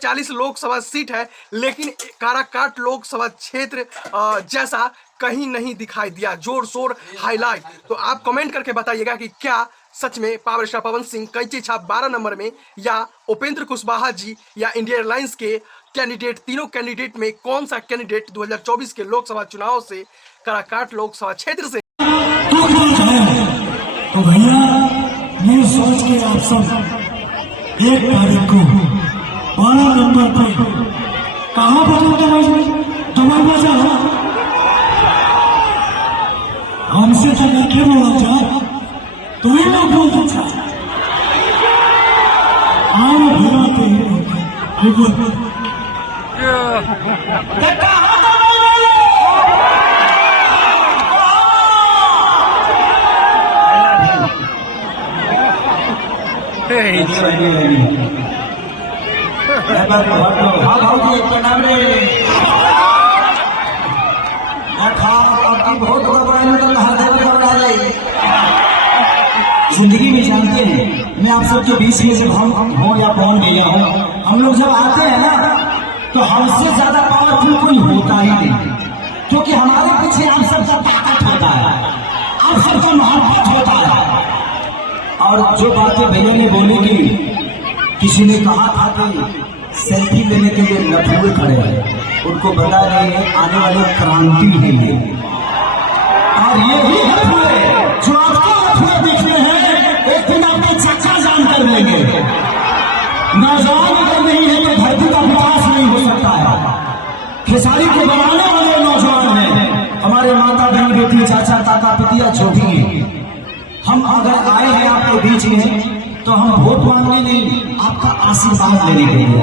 40 Lok Sabha seat है, लेकिन काराकाट लोकसभा क्षेत्र जैसा कहीं नहीं दिखाई दिया। जोर शोर हाईलाइट। तो आप कमेंट करके बताइएगा कि क्या सच में पावर स्टार पवन सिंह कैंची छाप 12 नंबर में, या उपेंद्र कुशवाहा जी, या इंडिया एयरलाइंस के कैंडिडेट, तीनों कैंडिडेट में कौन सा कैंडिडेट 2024 के लोकसभा चुनाव से, काराकाट लोकसभा क्षेत्र से। तो भैया ये सोच के आप सब 1 तारीख को 12 नंबर पर कहाँ दमाल बजा हमसे तो नहीं बोला था, तू ही ना बोल सकता। आओ भगाते ही बोल जिंदगी में जानते हैं, मैं आप सबके बीच में से हम हूँ या कौन भैया हूँ, हम लोग जब आते हैं ना तो हमसे ज्यादा पावरफुल कोई होता ही नहीं, क्योंकि हमारे पीछे आप सबका ताकत होता है, आप सबका मोहब्बत होता है। और जो बातें भैया ने बोली कि किसी ने कहा था कि सेल्फी लेने के लिए लफुए खड़े हैं, उनको बता रहे हैं आने वाली क्रांति है ये, और ये भी लफुए जो आपको लफुए दिखते हैं एक दिन आपके चक्का जान कर लेंगे। नौजवान अगर नहीं है तो धरती का विकास नहीं हो सकता है। खेसारी को बनाने वाले नौजवान हैं, हमारे माता बहन बेटी चाचा ताता पितिया जो भी हैं। हम अगर आए हैं आपके बीच में तो हम वोट मांगने नहीं, आपका आशीर्वाद लेने के लिए,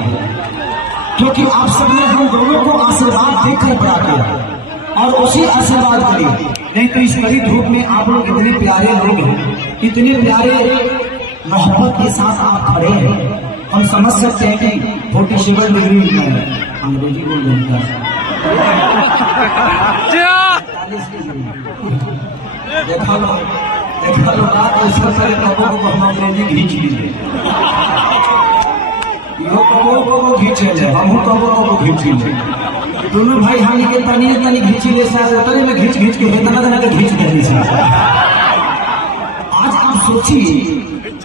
क्योंकि आप सबने हम दोनों को आशीर्वाद देकर बड़ा किया और उसी आशीर्वाद के लिए। नहीं तो इस कड़ी धूप में आप लोग इतने प्यारे लोग हैं, इतने प्यारे मोहब्बत के साथ आप खड़े हैं। हम समझ सकते हैं कि 47 डिग्री अंग्रेजी बोल देता है, देखा लो रात ऐसा सारे कपड़ों को हम अंग्रेजी खींच लीजिए, यो कपड़ों को खींचे ले, हम कपड़ों को खींच लीजिए, दोनों भाई हानि के तनी खींच ले, उतरे में खींच के इतना के खींच दे। आज आप सोचिए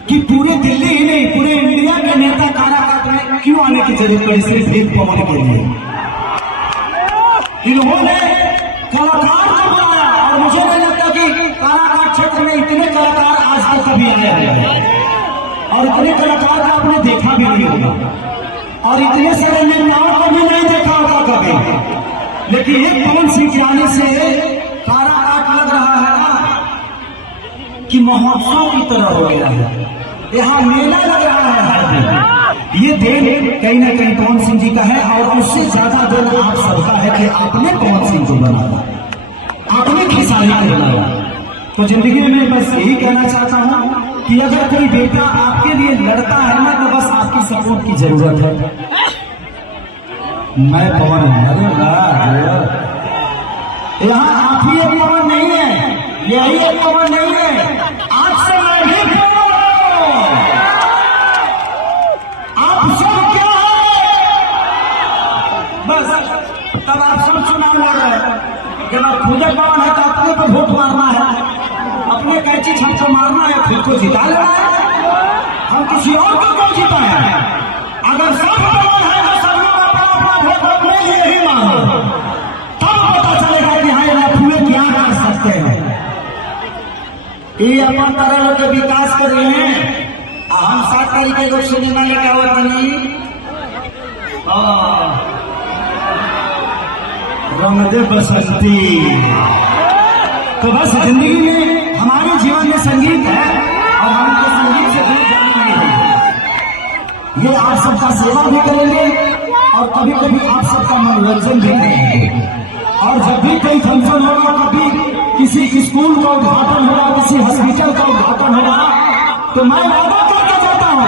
कि पूरे दिल्ली ही नहीं पूरे इंडिया के नेता काराकाट में क्यों आने की जरूरत पड़ी, सिर्फ एक पवन के लिए। इन्होंने कलाकार को बुलाया और मुझे नहीं लगता कि काराकाट क्षेत्र में इतने कलाकार आज तक कभी आए हैं, और इतने कलाकार का आपने देखा भी नहीं होगा, और इतने सारे नेताओं को भी नहीं देखा होगा कभी। लेकिन एक पवन सिंह के आने से काराकाट लग रहा है ना कि महोत्सव की तरह हो गया है, यहाँ मेला लग रहा है हर दिन। ये दिन कहीं ना कहीं पवन सिंह जी का है, और उससे ज्यादा दिन आप सबका है कि आपने पवन सिंह को बनाया, आपने खेसारी को बनाया। तो जिंदगी में बस यही कहना चाहता हूँ कि अगर कोई बेटा आपके लिए लड़ता है ना तो बस आपकी सपोर्ट की जरूरत है। मैं पवन यहाँ आप ही एक पवन नहीं है, यही एक पवन नहीं है, आज से मैं भी आप सब क्या है, बस तब आप सब चुनाव लड़ रहे हैं। जब आप खुद पवन है तो अपने को वोट मारना है, अपने कैची छत को मारना है, खुद को जिता लेना है, हम किसी और को क्यों जिताए। अगर सब पवन है तो सब लोग अपना वोट अपने लिए ही मारो, तब पता चलेगा कि हाँ लफुए क्या कर सकते हैं। ये अपन तरह लोग के विकास कर रहे हैं। हम 7 तारीख को सिनेमा लेकर आवा बनी रंग दे बसंती। तो बस जिंदगी में हमारे जीवन में संगीत है और हमको संगीत से दूर जाना नहीं है। ये आप सबका सेवा भी करेंगे और कभी कभी आप सबका मनोरंजन भी करेंगे। और जब भी कोई फंक्शन होगा, कभी किसी स्कूल का उद्घाटन होगा, किसी हॉस्पिटल का उद्घाटन होगा, तो मैं वादा करके जाता हूँ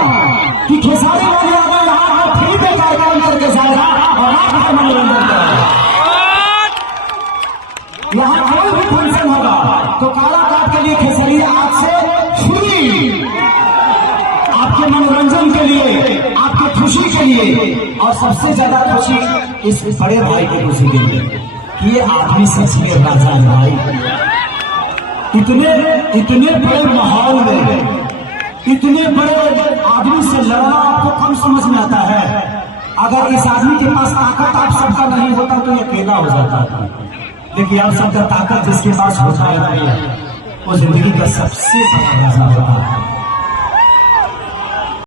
कि खेसारी वाले अगर यहाँ फ्री पे कार्यक्रम करके जाएगा और आपका मनोरंजन करेगा। यहाँ कोई भी फंक्शन होगा तो काराकाट के लिए खेसारी आज से फ्री, आपके मनोरंजन के लिए, आपकी खुशी के लिए और सबसे ज्यादा खुशी इस बड़े भाई की खुशी के लिए कि ये आदमी सच में राजा है भाई। इतने बड़े माहौल में इतने बड़े आदमी से लड़ना आपको कम समझ में आता है। अगर इस आदमी के पास ताकत आप सबका नहीं होता तो ये अकेला हो जाता था, लेकिन आप सबका ताकत जिसके पास होता है वो जिंदगी का सबसे बड़ा राजा होता है।